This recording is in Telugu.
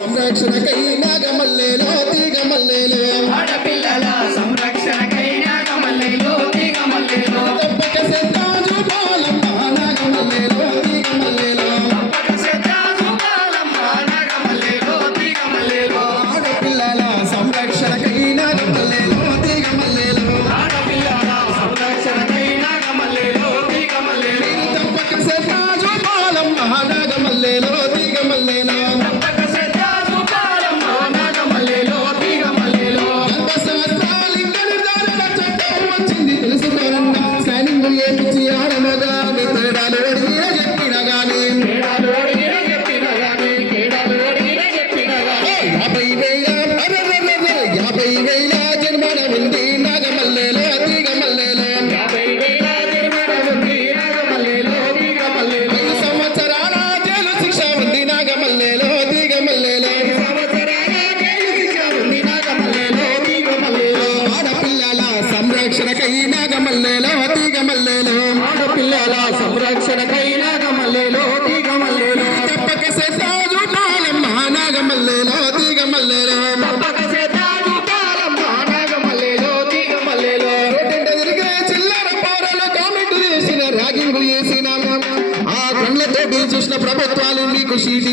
సంరక్షణకై నాగమల్లెలో తీగమల్లెలో ఆడపిల్లల సంరక్షణకై నాగమల్లెలో తీగమల్లెలో తప్పక సెత్తాజు పాలమ్మ నాగమల్లెలో తీగమల్లెలో తప్పక సెత్తాజు పాలమ్మ నాగమల్లెలో తీగమల్లెలో ఆడపిల్లల సంరక్షణకై నాగమల్లెలో తీగమల్లెలో ఆడపిల్లల సంరక్షణకై నాగమల్లెలో తీగమల్లెలో తప్పక సెత్తాజు పాలమ్మ నాగమల్లెలో తీగమల్లెలో తప్పక సెత్తాజు పాలమ్మ నాగమల్లెలో తీగమల్లెలో వచ్చింది తెలుసుకోరన్నా స్కానింగ్ ఏమిచ్చి ఆడమగాని తేడాలు అడిగిన చెప్పిన గాని కేడాలు అడిగిన చెప్పిన గాని కేడాలు అడిగిన చెప్పిన గాని 50,000 జన్మన ఉంది నాగమల్లెలో తీగమల్లెలో 50,000 నిర్మణ ఉంది నాగమల్లెలో తీగమల్లెలో 5 సంవత్సరాల జైలు శిక్ష ఉంది నాగమల్లెలో తీగమల్లెలో సంవత్సరాల జైలు శిక్ష ఉంది నాగమల్లెలో తీగమల్లెలో ఆడపిల్లల సంరక్షణకై నాగమల్లెలో తీగమల్లెలో ఆడపిల్లల సంరక్షణకై నాగమల్లెలో తీగమల్లెలో తప్పక సెతాజు పాలమ్మ నాగమల్లెలో తీగమల్లెలో తప్పక సెతాజు పాలమ్మ నాగమల్లెలో తీగమల్లెలో రోడ్డెంట తిరిగే చిల్లర పోరలు కామెంట్లు చేసిన ర్యాగింగ్ చేసిన ఆ కళ్ళతో చూసిన ప్రభుత్వాలు మీకు షీటీ